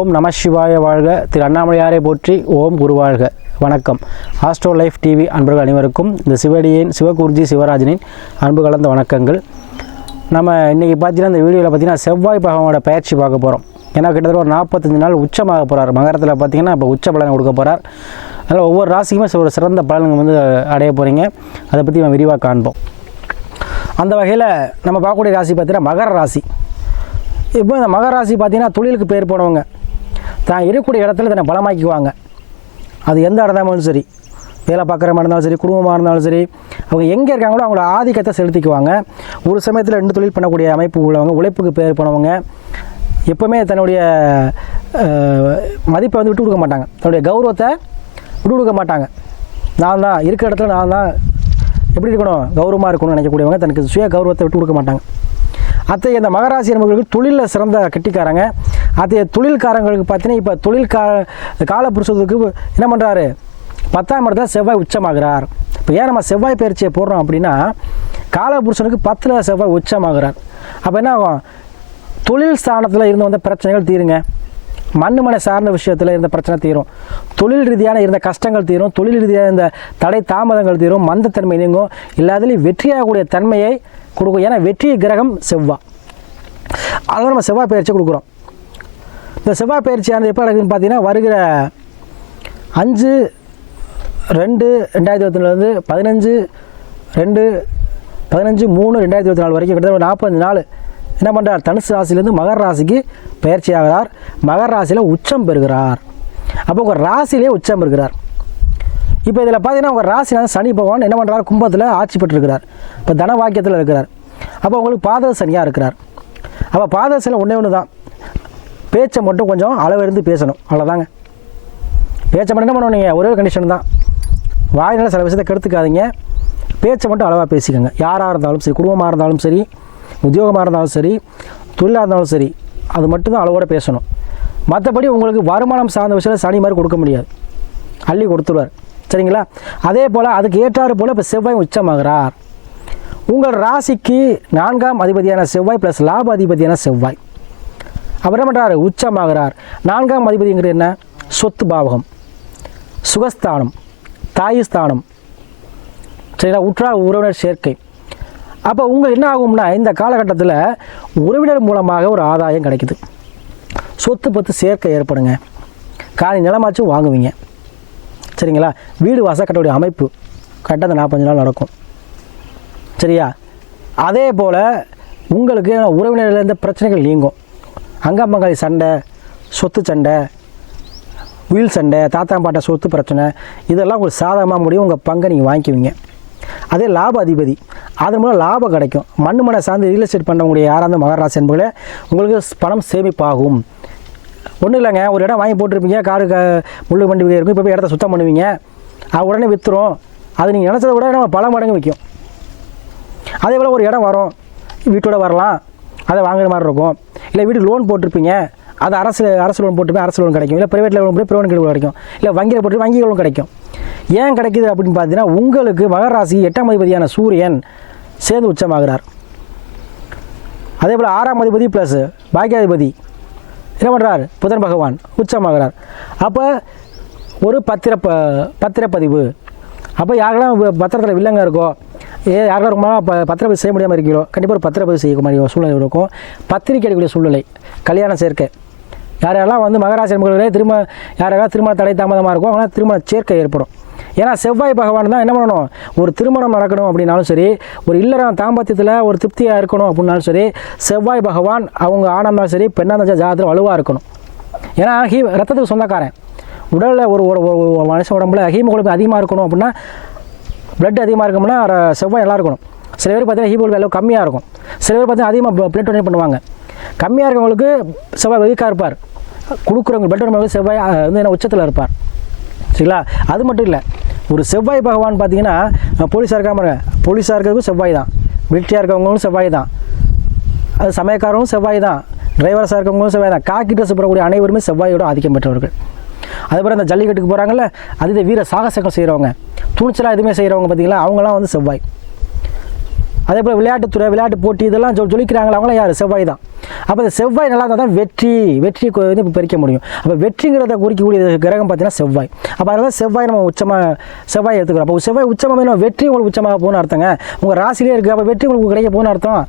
ஓம் நம சிவாய வாழ்க. திரு அண்ணாமலையாரை போற்றி ஓம் குருவாழ்க வணக்கம். ஆஸ்ட்ரோ லைஃப் டிவி அன்பர்கள் அனைவருக்கும் இந்த சிவடியின் சிவகுருஜி சிவராஜனின் அன்பு கலந்த வணக்கங்கள். நம்ம இன்றைக்கி பார்த்தீங்கன்னா இந்த வீடியோவில் பார்த்தீங்கன்னா செவ்வாய் பகவானோட பயிற்சி பார்க்க போகிறோம் ஏன்னா கிட்டத்தட்ட ஒரு நாற்பத்தஞ்சு நாள் உச்சமாக போகிறார் மகரத்தில் பார்த்தீங்கன்னா இப்போ உச்ச பலன் கொடுக்க போகிறார் அதனால் ஒவ்வொரு ராசிக்குமே ஒரு சிறந்த பலன்கள் வந்து அடைய போகிறீங்க அதை பற்றி நம்ம விரிவாக காண்போம். அந்த வகையில் நம்ம பார்க்கக்கூடிய ராசி பார்த்தீங்கன்னா மகர ராசி. இப்போ இந்த மகர ராசி பார்த்தீங்கன்னா தொழிலுக்கு பேர் போனவங்க. தான் இருக்கக்கூடிய இடத்துல தன்னை பலமாக்கிக்குவாங்க. அது எந்த இடமா சரி வேலை பார்க்குற மாதிரி இருந்தாலும் சரி குடும்பமாக இருந்தாலும் சரி அவங்க எங்கே இருக்காங்களோ அவங்களோட ஆதிக்கத்தை செலுத்திக்குவாங்க. ஒரு சமயத்தில் ரெண்டு தொழில் பண்ணக்கூடிய அமைப்பு உள்ளவங்க உழைப்புக்கு பேர் பண்ணவங்க எப்போவுமே தன்னுடைய மதிப்பை வந்து விட்டு கொடுக்க மாட்டாங்க. தன்னுடைய கௌரவத்தை விட்டு கொடுக்க மாட்டாங்க. நான் தான் இருக்கிற இடத்துல நான் தான் எப்படி இருக்கணும் கௌரவமாக இருக்கணும்னு நினைக்கக்கூடியவங்க தனக்கு சுய கௌரவத்தை விட்டு கொடுக்க மாட்டாங்க. அத்தகைய இந்த மகராசி என்பவர்களுக்கு தொழிலில் சிறந்த கட்டிக்காரங்க. அதே தொழில்காரங்களுக்கு பார்த்தீங்கன்னா இப்போ தொழில் கா காலப்புருஷத்துக்கு என்ன பண்ணுறாரு பத்தாம் இடத்துல செவ்வாய் உச்சமாகிறார். இப்போ ஏன் நம்ம செவ்வாய் பயிற்சியை போடுறோம் அப்படின்னா காலபுருஷனுக்கு பத்தில் செவ்வாய் உச்சமாகிறார். அப்போ என்ன ஆகும்? தொழில் ஸ்தானத்தில் இருந்து வந்த பிரச்சனைகள் தீருங்க. மண் மனை சார்ந்த விஷயத்தில் இருந்த பிரச்சனை தீரும். தொழில் ரீதியான இருந்த கஷ்டங்கள் தீரும். தொழில் ரீதியான இருந்த தடை தாமதங்கள் தீரும். மந்தத்தன்மை நீங்கும். எல்லாத்துலேயும் வெற்றியாகக்கூடிய தன்மையை கொடுக்கும். ஏன்னா வெற்றி கிரகம் செவ்வாய் அதனால் நம்ம செவ்வாய் பயிற்சி கொடுக்குறோம். இந்த செவ்வாய் பயிற்சியானது எப்போ நடக்குதுன்னு பார்த்தீங்கன்னா வருகிற அஞ்சு ரெண்டு ரெண்டாயிரத்தி இருபத்தி நாலுலேருந்து பதினஞ்சு ரெண்டு பதினஞ்சு மூணு ரெண்டாயிரத்தி இருபத்தி நாலு வரைக்கும் கிட்டத்தட்ட நாற்பத்தஞ்சு நாள். என்ன பண்ணுறார் தனுசு ராசிலேருந்து மகர ராசிக்கு பயிற்சி ஆகிறார். மகர ராசியில் உச்சம் பெறுகிறார். அப்போ உங்கள் ராசியிலே உச்சம் பெறுகிறார். இப்போ இதில் பார்த்தீங்கன்னா உங்கள் ராசினால சனி பகவான் என்ன பண்ணுறார் கும்பத்தில் ஆட்சி பெற்றிருக்கிறார். இப்போ தன வாக்கியத்தில் இருக்கிறார். அப்போ உங்களுக்கு பாத சனியாக இருக்கிறார். அப்போ பாத சனி ஒன்றே ஒன்று தான் பேச்சை மட்டும் கொஞ்சம் அளவு இருந்து பேசணும். அவ்வளோதாங்க பேச்சை மட்டும் என்ன பண்ணணும் நீங்கள் ஒரே ஒரு கண்டிஷன் தான். வாயினால் சில விஷயத்தை கெடுத்துக்காதீங்க. பேச்சை மட்டும் அளவாக பேசிக்கோங்க. யாராக இருந்தாலும் சரி குடும்பமாக இருந்தாலும் சரி உத்தியோகமாக இருந்தாலும் சரி தொழிலாக இருந்தாலும் சரி அது மட்டும்தான் அளவோட பேசணும். மற்றபடி உங்களுக்கு வருமானம் சார்ந்த விஷயத்தில் சனி மாதிரி கொடுக்க முடியாது. அள்ளி கொடுத்துருவார். சரிங்களா? அதே போல் அதுக்கு ஏற்றாறு போல் இப்போ செவ்வாய் உச்சமாகிறார். உங்கள் ராசிக்கு நான்காம் அதிபதியான செவ்வாய் ப்ளஸ் லாப அதிபதியான செவ்வாய். அவர் என்ன பண்ணுறாரு உச்சமாகிறார். நான்காம் அதிபதிங்கிறது என்ன? சொத்து பாவகம். சுகஸ்தானம். தாயுஸ்தானம் சரிங்களா? உற்றார் உறவினர் சேர்க்கை. அப்போ உங்கள் என்ன ஆகும்னா இந்த காலகட்டத்தில் உறவினர் மூலமாக ஒரு ஆதாயம் கிடைக்குது. சொத்து பத்து சேர்க்கை ஏற்படுங்க. காலை நிலமாச்சும் வாங்குவீங்க. சரிங்களா? வீடு வாசல் கட்டக்கூடிய அமைப்பு. கரெக்டாக அந்த நாற்பஞ்சு நாள் நடக்கும். சரியா? அதே போல் உங்களுக்கு உறவினர்லேருந்து பிரச்சனைகள் நீங்கும். அங்காம்பங்காளி சண்டை சொத்து சண்டை உயில் சண்டை தாத்தா பாட்ட சொத்து பிரச்சனை இதெல்லாம் உங்களுக்கு சாதகமாக முடியும் உங்கள் பங்கை நீங்கள் வாங்கிக்குவீங்க. அதே லாப அதிபதி அதன் மூலம் லாபம் கிடைக்கும். மண் மனை சார்ந்து ரியல் எஸ்டேட் பண்ணக்கூடிய யாராக இருந்தால் மகராசி என்பர்களே உங்களுக்கு பணம் சேமிப்பாகும். ஒன்றும் இல்லைங்க ஒரு இடம் வாங்கி போட்டிருப்பீங்க காரு க முள்ளு வண்டி இருக்கும் இப்போ போய் இடத்த சுத்தம் பண்ணுவீங்க. அது உடனே விற்றுரும் அது நீங்கள் நினச்சதை விட நம்ம பல மடங்கு விற்கும். அதே போல் ஒரு இடம் வரும் வீட்டோட வரலாம் அதை வாங்குற மாதிரி இருக்கும். இல்லை வீடு லோன் போட்டிருப்பீங்க அது அரசு அரசு லோன் போட்டுருப்பேன் அரசு லோன் கிடைக்கும். இல்லை ப்ரைவேட் லோன் போட்டு ப்ரைவேட் லோன் கிடைக்கும். இல்லை வங்கியில் போட்டு வங்கி லோன் கிடைக்கும். ஏன் கிடைக்குது அப்படின்னு பார்த்தீங்கன்னா உங்களுக்கு மகராசி எட்டாம் அதிபதியான சூரியன் சேர்ந்து உச்சமாகிறார். அதே போல் ஆறாம் அதிபதி ப்ளஸ் பாக்கியாதிபதி என்ன பண்ணுறார் புதன் பகவான் உச்சமாகிறார். அப்போ ஒரு பத்திர ப பத்திரப்பதிவு. அப்போ யாரெல்லாம் பத்திரத்தில் வில்லங்க இருக்கோ ஏ யாரெல்லாம் ரொம்ப நாளா ப பத்திரப்பதிவு செய்ய முடியாமல் இருக்கிறோம் கண்டிப்பாக ஒரு பத்திரப்பதிவு செய்ய மாதிரி சூழ்நிலை இருக்கும். பத்திரிக்கை அடிக்கக்கூடிய சூழ்நிலை கல்யாணம் சேர்க்கை. யார் யாரெல்லாம் வந்து மகராசி என்பவர்களே திரும்ப யார் யாரெல்லாம் திருமண தடை தாமதமாக இருக்கும் அவங்களாம் திருமண சேர்க்கை ஏற்படும். ஏன்னா செவ்வாய் பகவான் தான் என்ன பண்ணணும்? ஒரு திருமணம் நடக்கணும் அப்படின்னாலும் சரி ஒரு இல்லறம் தாம்பத்தியத்தில் ஒரு திருப்தியாக இருக்கணும் அப்படின்னாலும் சரி செவ்வாய் பகவான் அவங்க ஆணாக சரி பெண்ணாக இருந்தாலும் ஜாதத்தில் வலுவாக இருக்கணும். ஏன்னா ஹீ ரத்தத்துக்கு சொந்தக்காரன். உடலில் ஒரு ஒரு ஒரு ஒரு மனுஷ உடம்புல ஹீமோகுளோபின் அதிகமாக இருக்கணும் அப்படின்னா பிளட் அதிகமாக இருக்கும்னா செவ்வாய் நல்லா இருக்கணும். சில பேர் பார்த்தீங்கன்னா ஹீமோல் அளவு கம்மியாக இருக்கும். சில பேர் பார்த்தீங்கன்னா அதிகமாக பிளட் டொனேட் பண்ணுவாங்க. கம்மியாக இருக்கவங்களுக்கு செவ்வாய் வெகுக்காக இருப்பார். கொடுக்குறவங்க பிளட் டொனேட் செவ்வாய் வந்து என்ன உச்சத்தில் இருப்பார். சரிங்களா? அது மட்டும் இல்லை. ஒரு செவ்வாய் பகவான் பார்த்தீங்கன்னா போலீஸாக போலீஸாக இருக்காம போலீஸாக இருக்கிறதுக்கும் செவ்வாய் தான். மிலிட்ரியாக இருக்கவங்களும் செவ்வாய் தான். அது சமயக்காரங்களும் செவ்வாய் தான். டிரைவர்ஸாக இருக்கவங்களும் செவ்வாய் தான். காக்கி ட்ரெஸ் போடக்கூடிய அனைவருமே செவ்வாயோட ஆதிக்கம் பெற்றவர்கள். அதேபோல் இந்த ஜல்லிக்கட்டுக்கு போகிறாங்கல்ல அது வீர சாகசங்கள் செய்கிறவங்க துணிச்சலாக எதுவுமே செய்கிறவங்க பார்த்தீங்களா அவங்களாம் வந்து செவ்வாய். அதே போல் விளையாட்டுத்துறை விளையாட்டு போட்டி இதெல்லாம் சொல் ஜொலிக்கிறாங்களா அவங்களாம் யார்? செவ்வாய் தான். அப்போ இந்த செவ்வாய் நல்லா இருந்தால் தான் வெற்றி வெற்றி வந்து இப்போ பறிக்க முடியும். அப்போ வெற்றிங்கிறத குறிக்கக்கூடிய கிரகம் பார்த்தீங்கன்னா செவ்வாய். அப்போ அதனால செவ்வாய் நம்ம உச்சமாக செவ்வாய் எடுத்துக்கிறோம். அப்போ செவ்வாய் உச்சமாக நம்ம வெற்றி உங்களுக்கு உச்சமாக போகணும்னு அர்த்தங்க. உங்கள் ராசிலே இருக்குது அப்போ வெற்றி உங்களுக்கு கிடைக்க போகணும்னு அர்த்தம்.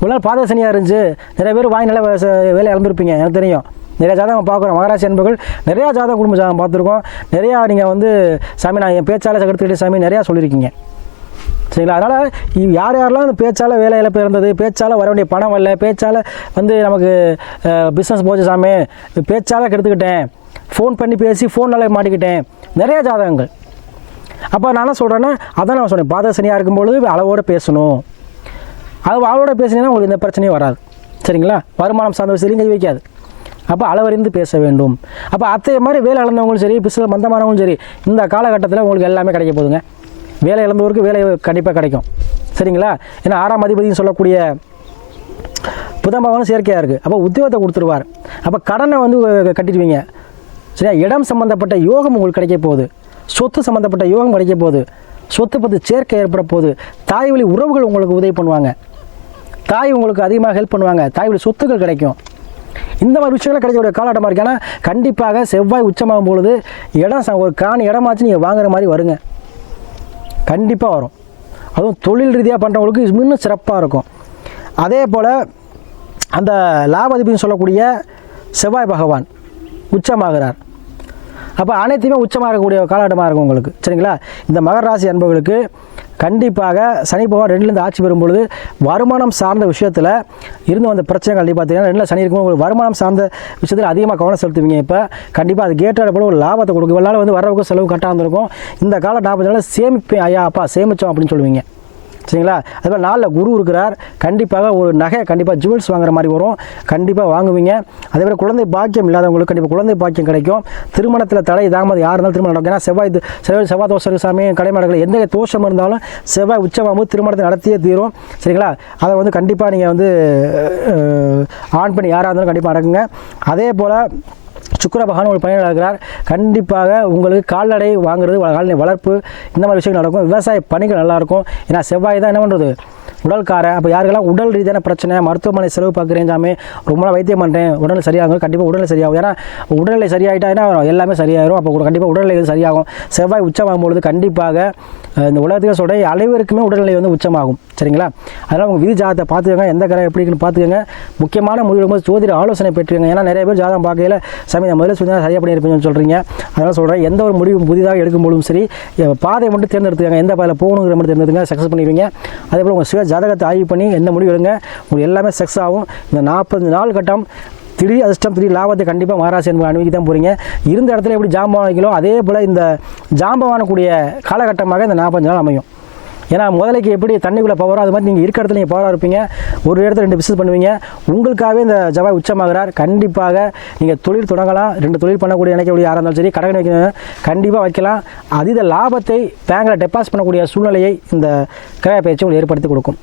இவ்வளோ பாதசனியாக இருந்துச்சு. நிறைய பேர் வாய் நல்லா ச- வேலை இழந்திருப்பீங்க எனக்கு தெரியும். நிறையா ஜாதகம் பார்க்குறோம். மகராசி அன்பர்கள் நிறையா ஜாதகம் குடும்ப ஜாதகம் பார்த்துருக்கோம். நிறையா நீங்கள் வந்து சாமி நான் என் பேச்சாளர் எடுத்துக்கிட்டே சாமி நிறையா சொல்லியிருக்கீங்க. சரிங்களா? அதனால் யார் யாரெல்லாம் அந்த பேச்சால் வேலை இழப்பு இருந்தது பேச்சால் வர வேண்டிய பணம் வரல பேச்சால் வந்து நமக்கு பிஸ்னஸ் போச்சு சாமி பேச்சால் கெடுத்துக்கிட்டேன். ஃபோன் பண்ணி பேசி ஃபோனால் மாட்டிக்கிட்டேன். நிறைய ஜாதகங்கள். அப்போ நான் என்ன சொல்கிறேன்னா அதான் நான் சொன்னேன். பாத சனியாக இருக்கும்பொழுது அளவோடு பேசணும். அது அளவோட பேசினீங்கன்னா உங்களுக்கு எந்த பிரச்சனையும் வராது. சரிங்களா? வருமானம் சார்ந்த விஷயத்தையும் கை வைக்காது. அப்போ அளவறிந்து பேச வேண்டும். அப்போ அத்தைய மாதிரி வேலை இழந்தவங்களும் சரி பிசில் மந்தமானவங்களும் சரி இந்த காலகட்டத்தில் உங்களுக்கு எல்லாமே கிடைக்க போதுங்க வேலை இழந்தவருக்கு வேலை கண்டிப்பாக கிடைக்கும். சரிங்களா? ஏன்னா ஆறாம் அதிபதினு சொல்லக்கூடிய புதம்பவனும் செயற்கையாக இருக்குது அப்போ உத்தியோகத்தை கொடுத்துருவார். அப்போ கடனை வந்து கட்டிடுவீங்க. சரியா? இடம் சம்மந்தப்பட்ட யோகம் உங்களுக்கு கிடைக்க போகுது. சொத்து சம்மந்தப்பட்ட யோகம் கிடைக்க போகுது. சொத்து பற்றி சேர்க்கை ஏற்பட போகுது. தாய் வழி உறவுகள் உங்களுக்கு உதவி பண்ணுவாங்க. தாய் உங்களுக்கு அதிகமாக ஹெல்ப் பண்ணுவாங்க. தாய் வழி சொத்துக்கள் கிடைக்கும். இந்த மாதிரி விஷயங்கள் கிடைக்கக்கூடிய காலகட்டமாக இருக்கு. ஏன்னா கண்டிப்பாக செவ்வாய் உச்சமாகும் பொழுது இடம் ஒரு காணி இடமாச்சு நீங்கள் வாங்குற மாதிரி வருங்க. கண்டிப்பாக வரும். அதுவும் தொழில் ரீதியாக பண்ணுறவங்களுக்கு இன்னும் சிறப்பாக இருக்கும். அதே போல் அந்த லாபதிபதினு சொல்லக்கூடிய செவ்வாய் பகவான் உச்சமாகிறார். அப்போ அனைத்துமே உச்சமாக இருக்கக்கூடிய காலகட்டமாக இருக்கும் உங்களுக்கு. சரிங்களா? இந்த மகர ராசி அன்பர்களுக்கு கண்டிப்பாக சனி பகவான் ரெண்டுலேருந்து ஆட்சி பெறும்பொழுது வருமானம் சார்ந்த விஷயத்தில் இருந்து வந்த பிரச்சனைகள் கண்டிப்பாக பார்த்தீங்கன்னா ரெண்டில் சனி இருக்கும் உங்களுக்கு வருமானம் சார்ந்த விஷயத்தில் அதிகமாக கவனம் செலுத்துவீங்க. இப்போ கண்டிப்பாக அது கேட்டாட போல ஒரு லாபத்தை கொடுக்கும். இவ்வளோ வந்து வரவுக்கு செலவு கட்டாக இருந்திருக்கும். இந்த கால நாற்பது நாள் சேமிப்பேன் ஐயா அப்பா சேமித்தோம் அப்படின்னு சொல்லுவீங்க. சரிங்களா? அதுபோல் நாளில் குரு இருக்கிறார். கண்டிப்பாக ஒரு நகை கண்டிப்பாக ஜுவல்ஸ் வாங்குற மாதிரி வரும். கண்டிப்பாக வாங்குவீங்க. அதே மாதிரி குழந்தை பாக்கியம் இல்லாதவங்களுக்கு கண்டிப்பாக குழந்தை பாக்கியம் கிடைக்கும். திருமணத்தில் தடை தாமதம் யார் இருந்தாலும் திருமணம் நடக்கும். ஏன்னா செவ்வாய் செவ்வாய் செவ்வாய் தோஷம் சாமி கடைமாடங்கள் எந்த தோஷம் இருந்தாலும் செவ்வாய் உச்சமாகும். திருமணத்தை நடத்தியே தீரும். சரிங்களா? அதை வந்து கண்டிப்பாக நீங்கள் வந்து ஆன் பண்ணி யாராக இருந்தாலும் கண்டிப்பாக நடக்குங்க. அதே போல் சுக்கர பகவான் ஒரு பயணம் கண்டிப்பாக உங்களுக்கு கால்நடை வாங்குறது கால்நடை வளர்ப்பு இந்த மாதிரி விஷயங்கள் நடக்கும். விவசாய பணிகள் நல்லாயிருக்கும். ஏன்னா செவ்வாய் தான் என்ன பண்ணுறது உடல்காரன் அப்போ யாருக்கெல்லாம் உடல் ரீதியான பிரச்சனை மருத்துவமனை செலவு பார்க்குறேன் சாமி ரொம்ப வைத்தியம் பண்ணுறேன் உடல் சரியாகும் கண்டிப்பாக உடல் சரியாகும். ஏன்னா உடல்நிலை சரியாயிட்டாங்கன்னா எல்லாமே சரியாயிரும். அப்போ கண்டிப்பாக உடல்நிலை வந்து சரியாகும். செவ்வாய் உச்சமாகும் பொழுது கண்டிப்பாக இந்த உலகத்துக்கு சொல்கிற அனைவருக்குமே உடல்நிலை வந்து உச்சமாகும். சரிங்களா? அதனால் உங்கள் விதி ஜாதத்தை பார்த்துக்கோங்க எந்த கரை எப்படின்னு பார்த்துக்கோங்க. முக்கியமான முடிவு போது ஜோதிட ஆலோசனை பெற்றுக்கோங்க. ஏன்னா நிறைய பேர் ஜாதகம் பார்க்கையில் சாமி நான் முதல்ல சொல்லி சரியாக பண்ணியிருப்பேன்னு சொல்கிறீங்க அதனால் சொல்கிறேன் எந்த ஒரு முடிவும் புதிதாக எடுக்கும்போதும் சரி பாதையை மட்டும் தேர்ந்தெடுத்துக்கங்க. எந்த பாதையில் போகணுங்கிற மட்டும் தேர்ந்தெடுத்துங்க சக்ஸஸ் பண்ணிடுவீங்க. அதே போல் உங்கள் சுய ஜாதகத்தை ஆய்வு பண்ணி எந்த முடிவு எடுங்க. உங்களுக்கு எல்லாமே சக்ஸஸ் ஆகும். இந்த நாற்பது நாள் கட்டம் திடீர் அதிர்ஷ்டம் திடீர் லாபத்தை கண்டிப்பாக மகாராசி என்பது அனுபவிக்க தான் போகிறீங்க இருந்த இடத்துல எப்படி ஜாம்பவான் வைக்கலோ அதே போல் இந்த ஜாம்பவானக்கூடிய காலகட்டமாக இந்த நாற்பது நாள் அமையும். ஏன்னா முதலைக்கு எப்படி தண்ணிக்குள்ளே பவரோ அது மாதிரி நீங்கள் இருக்க இடத்துல நீங்கள் பவராக இருப்பீங்க. ஒரு இடத்துல ரெண்டு பிஸ்னஸ் பண்ணுவீங்க. உங்களுக்காகவே இந்த ஜவாய் உச்சமாகிறார். கண்டிப்பாக நீங்கள் தொழில் தொடங்கலாம். ரெண்டு தொழில் பண்ணக்கூடிய நினைக்கக்கூடிய யாராக இருந்தாலும் சரி கடன் வைக்கணும். கண்டிப்பாக வைக்கலாம். அதீத லாபத்தை பேங்கில் டெபாசிட் பண்ணக்கூடிய சூழ்நிலையை இந்த கிரய பயிற்சி உங்களுக்கு ஏற்படுத்தி கொடுக்கும்.